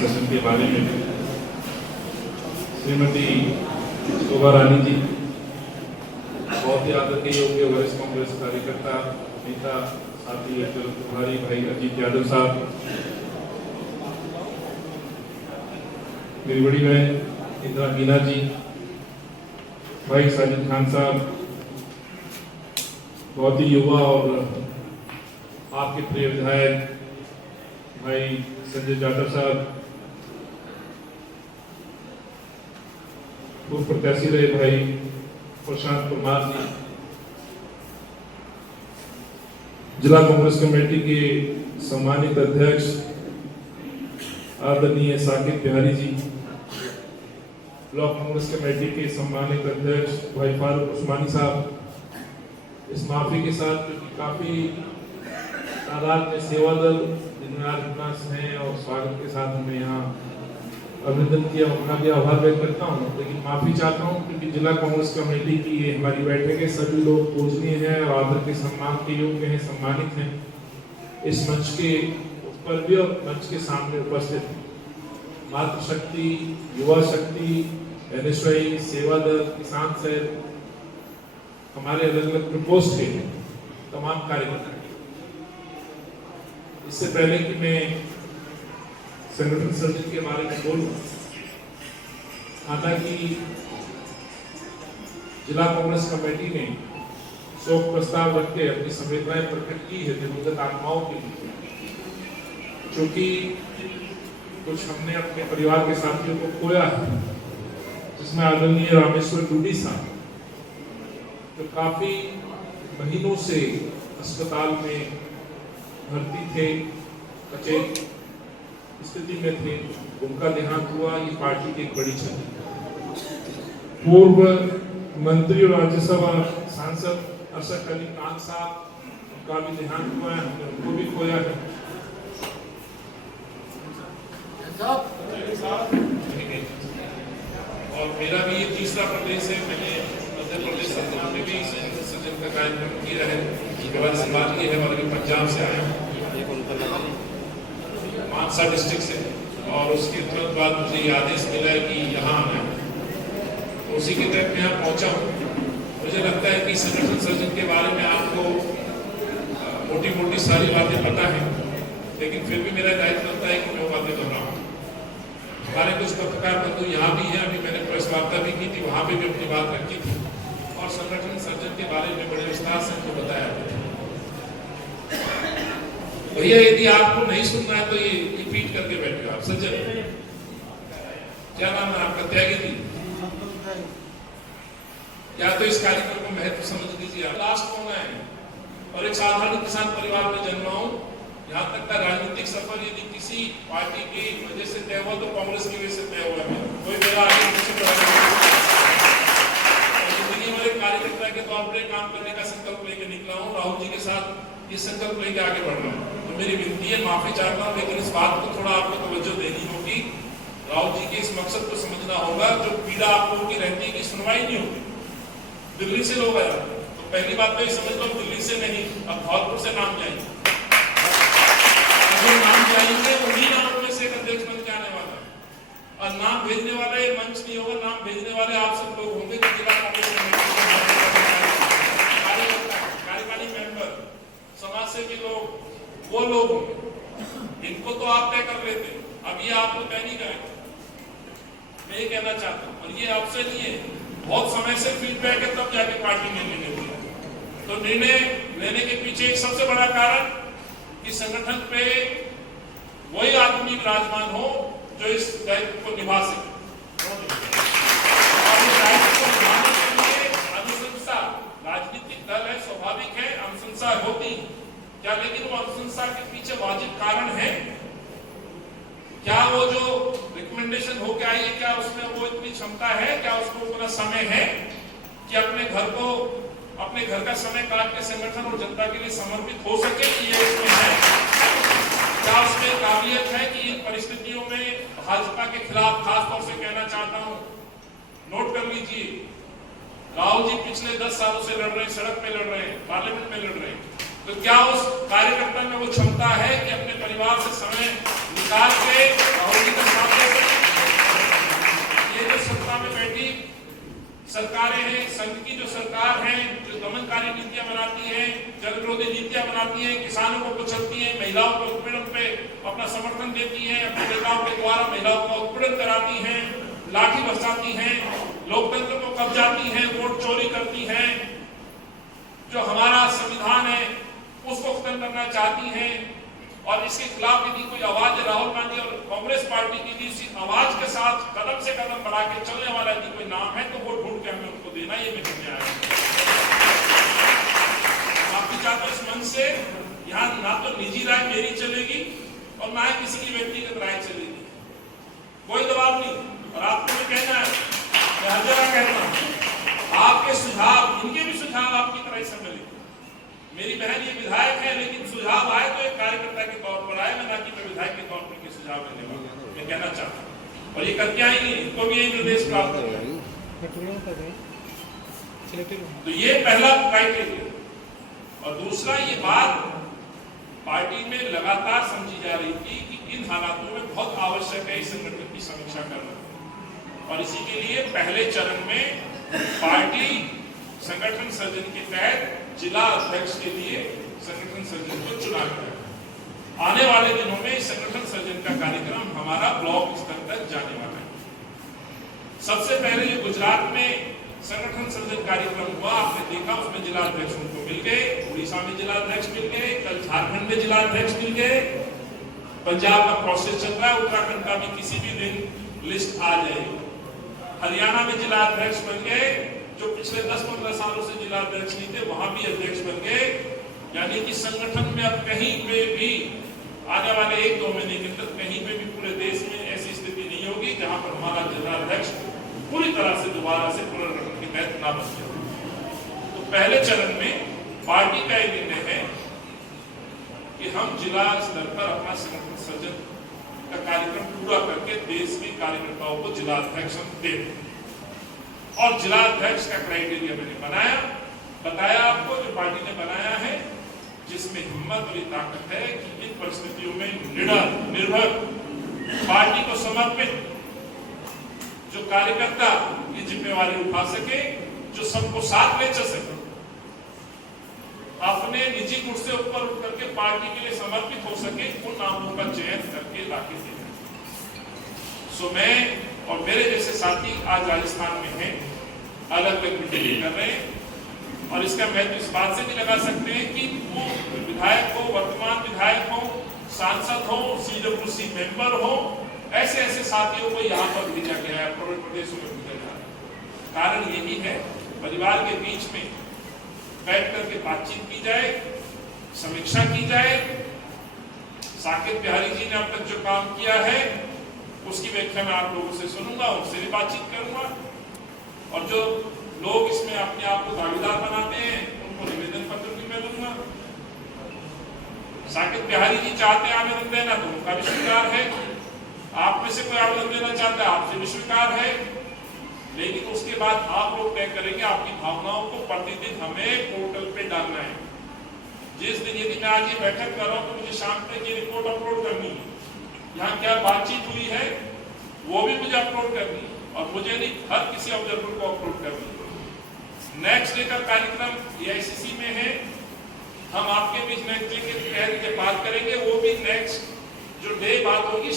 सदन के बारे में श्रीमती शोभा रानी जी, बहुत ही आदर के योग्य वरिष्ठ कांग्रेस कार्यकर्ता नेता साथी प्रभारी भाई अजीत यादव साहब, मेरी बड़ी बहन इंदिरा मीना जी, भाई साजिद खान साहब, बहुत ही युवा और आपके प्रिय विधायक भाई संजय जाटव साहब, पूर्व प्रत्याशी रहे भाई प्रशांत परमार जी, जिला कांग्रेस कमेटी के सम्मानित अध्यक्ष आदरणीय साकिब बिहारी जी, ब्लॉक कांग्रेस कमेटी के सम्मानित अध्यक्ष भाई फारूक उस्मानी साहब, इस माफी के साथ काफी तादाद में सेवा दल हैं और स्वागत के साथ हमें यहाँ अभिनंदन किया, उनका भी आभार व्यक्त करता हूँ। लेकिन माफी चाहता हूँ क्योंकि जिला कांग्रेस कमेटी की ये हमारी बैठक है, सभी लोग पूजनीय हैं और आदर के सम्मान के योग्य हैं, सम्मानित हैं। इस मंच के ऊपर भी और मंच के सामने उपस्थित मातृशक्ति, युवा शक्ति, एनएसवाई, सेवा दल, किसान सेल, हमारे अलग अलग प्रकोष्ठ के तमाम कार्यकर्ता। इससे पहले कि मैं संगठन सर्जन के बारे में बोलूं, हालांकि जिला कांग्रेस कमेटी ने शोक प्रस्ताव रख के अपनी संवेदनाएं प्रकट की है दिवंगत आत्माओं के लिए, क्योंकि कुछ हमने अपने परिवार के साथियों को खोया है, जिसमें आदरणीय रामेश्वर डूडी साहब जो काफी महीनों से अस्पताल में भर्ती थे, कचेत स्थिति में थे, उनका देहांत हुआ। ये पार्टी की एक बड़ी क्षति। पूर्व मंत्री और राज्यसभा सांसद अशरफ अली खान साहब, उनका भी देहांत हुआ है, हमने उनको भी खोया है। और मेरा भी ये तीसरा प्रदेश है, मैंने मध्य प्रदेश सरकार में भी सृजन का कार्यक्रम किया है, संभाल की है और पंजाब से आया हूँ, मानसा डिस्ट्रिक्ट से, और उसके तुरंत बाद मुझे ये आदेश मिला है कि यहाँ आना है, तो उसी के तहत मैं यहाँ पहुँचा हूँ। मुझे लगता है कि संगठन सर्जन के बारे में आपको मोटी मोटी सारी बातें पता है, लेकिन फिर भी मेरा दायित्व बनता है कि मैं वो बातें दोहराऊं। हमारे कुछ पत्रकार बंधु यहाँ भी हैं, अभी मैंने प्रेस वार्ता भी की थी, वहाँ पे भी अपनी बात रखी थी और संगठन सर्जन के बारे में बड़े विस्तार से उनको बताया। भैया यदि आपको नहीं सुनना है तो ये रिपीट करके बैठे आप। सज्जन, क्या नाम है आपका? त्यागी जी, या तो इस कार्यक्रम को महत्व समझ लीजिए आप। लास्ट कौन है और एक साधारण किसान परिवार में जन्मा हूं। यहाँ तक का राजनीतिक सफर यदि किसी पार्टी की वजह से तय हुआ तो कांग्रेस की वजह से तय हुआ है। कोई मेरा आगे पीछे जिंदगी में एक कार्यकर्ता के तौर पर काम करने का संकल्प लेकर निकला हूँ। राहुल जी के साथ ये संकल्प लेकर आगे बढ़ रहा हूँ। तो मेरी विनती है, माफी चाहता हूँ, लेकिन इस बात को थोड़ा आपको तवज्जो देनी होगी। राहुल जी के इस मकसद को समझना होगा, जो पीड़ा आप लोगों की रहती है कि सुनवाई नहीं होती। दिल्ली से लोग आए तो पहली बात तो ये समझ लो, दिल्ली से नहीं, अब धौलपुर से नाम जाएंगे, नाम जाएंगे उन्हीं नामों में से एक अध्यक्ष बन के आने वाला, और नाम भेजने वाला ये मंच नहीं होगा, नाम भेजने वाले आप सब लोग होंगे। जिला कांग्रेस कार्यकारी मेंबर, समाज सेवी लोग, वो लोग होंगे। इनको तो आप तय कर लेते, अब ये आपको तय नहीं करेंगे। मैं ये कहना चाहता हूँ, और ये आपसे नहीं है, बहुत समय से फीडबैक है, तब जाके पार्टी में निर्णय हुआ। तो निर्णय लेने के पीछे एक सबसे बड़ा कारण कि संगठन पे वही आदमी विराजमान हो जो इस दायित्व को निभा सके। अनुशंसा राजनीतिक दल है, स्वाभाविक है, अनुशंसा होती क्या, लेकिन वो अनुशंसा के पीछे वाजिब कारण है क्या? वो जो रिकमेंडेशन होके आई है, क्या उसमें वो इतनी क्षमता है, क्या उसमें उतना समय है कि अपने घर का समय काट के संगठन और जनता के लिए समर्पित हो सके? ये उसमें है। क्या उसमें काबिलियत है कि इन परिस्थितियों में भाजपा के खिलाफ खासतौर से कहना चाहता हूं, नोट कर लीजिए, राहुल जी पिछले 10 सालों से लड़ रहे हैं, सड़क पे लड़ रहे हैं, पार्लियामेंट में लड़ रहे हैं, तो क्या उस कार्यकर्ता में वो क्षमता है कि अपने परिवार से समय निकाल के राहुल जी का बनाती हैं, किसानों को कुचलती हैं, महिलाओं के उत्पीड़न पे अपना समर्थन देती हैं, अपने नेताओं के द्वारा महिलाओं का उत्पीड़न कराती हैं, लाठी बरसाती हैं, लोकतंत्र को कब्जाती हैं, वोट चोरी करती हैं, जो हमारा संविधान है उसको खत्म करना चाहती हैं। और इसके खिलाफ यदि कोई आवाज राहुल गांधी और कांग्रेस पार्टी की यदि इसी आवाज के साथ कदम से कदम बढ़ा के चलने वाला यदि कोई नाम है तो वो ढूंढ के हमें उनको देना, ये मैं कहने आया हूं। माफी चाहता हूं इस मंच से, यहाँ ना तो निजी राय मेरी चलेगी और ना ही किसी की व्यक्तिगत राय चलेगी, कोई दबाव नहीं। और आपको भी कहना है, मैं हर जगह कहता हूं, आपके सुझाव, इनके भी सुझाव आपकी तरह से मिले। मेरी बहन ये विधायक है, लेकिन सुझाव आए तो एक कार्यकर्ता के तौर पर आए, मैं ना कि मैं विधायक के तौर पर सुझाव देने वाला, मैं कहना चाहता हूँ। और ये करके आएंगे, इनको भी यही निर्देश प्राप्त होगा। तो ये पहला क्राइटेरिया। और दूसरा, ये बात पार्टी में लगातार समझी जा रही थी कि इन हालातों में बहुत आवश्यक है इस संगठन की समीक्षा करना, और इसी के लिए पहले चरण में पार्टी संगठन सर्जन के तहत जिला अध्यक्ष के लिए संगठन सर्जन को चुना गया। आने वाले दिनों में इस संगठन सर्जन का कार्यक्रम हमारा ब्लॉक स्तर तक जाने वाला है। सबसे पहले जो गुजरात में संगठन सर्जन कार्यक्रम हुआ, आपने देखा, उसमें जिला अध्यक्ष उनको मिल गए, उड़ीसा में जिला अध्यक्ष मिल गए, कल झारखंड में जिला अध्यक्ष मिल गए, पंजाब का प्रोसेस चल रहा है, उत्तराखंड का भी किसी भी दिन लिस्ट आ जाएगी, हरियाणा में जिला अध्यक्ष बन गए, जो पिछले 10-15 सालों से जिला अध्यक्ष नहीं थे वहां भी अध्यक्ष बन गए। यानी कि संगठन में अब कहीं पे भी आने वाले 1-2 महीने के अंदर कहीं पे भी पूरे देश में ऐसी स्थिति नहीं होगी जहां पर हमारा जिला अध्यक्ष पूरी तरह से दोबारा से पुनर्गठन के तहत ना बन जाए। तो पहले चरण में पार्टी का एक निर्णय है कि हम जिला स्तर पर अपना संगठन सर्जन का कार्यक्रम पूरा करके देश के कार्यकर्ताओं को जिला अध्यक्ष दें। और जिला अध्यक्ष का क्राइटेरिया मैंने बताया आपको, जो पार्टी ने बनाया है, जिसमें हिम्मत और ताकत है कि इन परिस्थितियों में निर्भर पार्टी को समर्पित जो कार्यकर्ता ये जिम्मेवारी उठा सके, जो सबको साथ ले चल सके, अपने निजी गुट से ऊपर उठ करके पार्टी के लिए समर्पित हो सके, उन नामों का चयन करके लाके देना। सो मैं और मेरे जैसे साथी आज राजस्थान में हैं, अलग अलग मीटिंग कर रहे हैं, और इसका महत्व इस बात से भी लगा सकते हैं कि वो विधायक हो, वर्तमान विधायक हो, सांसद हो, CWC मेंबर हो, ऐसे ऐसे साथियों को यहाँ पर भेजा गया है, प्रदेशों में भेजा जा रहा है। कारण यही है, परिवार के बीच में बैठ करके बातचीत की जाए, समीक्षा की जाए। साकेत बिहारी जी ने अब तक जो काम किया है उसकी व्याख्या मैं आप लोगों से सुनूंगा, उनसे भी बातचीत करूंगा, और जो लोग इसमें अपने आप को दावेदार बनाते हैं उनको निवेदन पत्र भी मैं दूंगा। साकेत बिहारी जी चाहते हैं आवेदन देना तो उनका भी स्वीकार है, आप में से कोई आवेदन देना चाहता है आपसे भी स्वीकार है, लेकिन उसके बाद आप लोग तय करेंगे आपकी भावनाओं को प्रतिदिन हमें पोर्टल पे डालना है। जिस दिन यदि मैं आज ये बैठक कर रहा हूँ तो मुझे शाम तक ये रिपोर्ट अपलोड करनी है, यहाँ क्या बातचीत हुई है वो भी मुझे अपलोड करनी है, और मुझे नहीं हर किसी ऑब्जर्वर को अपलोड करनी है। नेक्स्ट डे का कार्यक्रम AICC में है, हम आपके बीच नेक्स्ट डे के बात करेंगे, वो भी नेक्स्ट जो डे बात होगी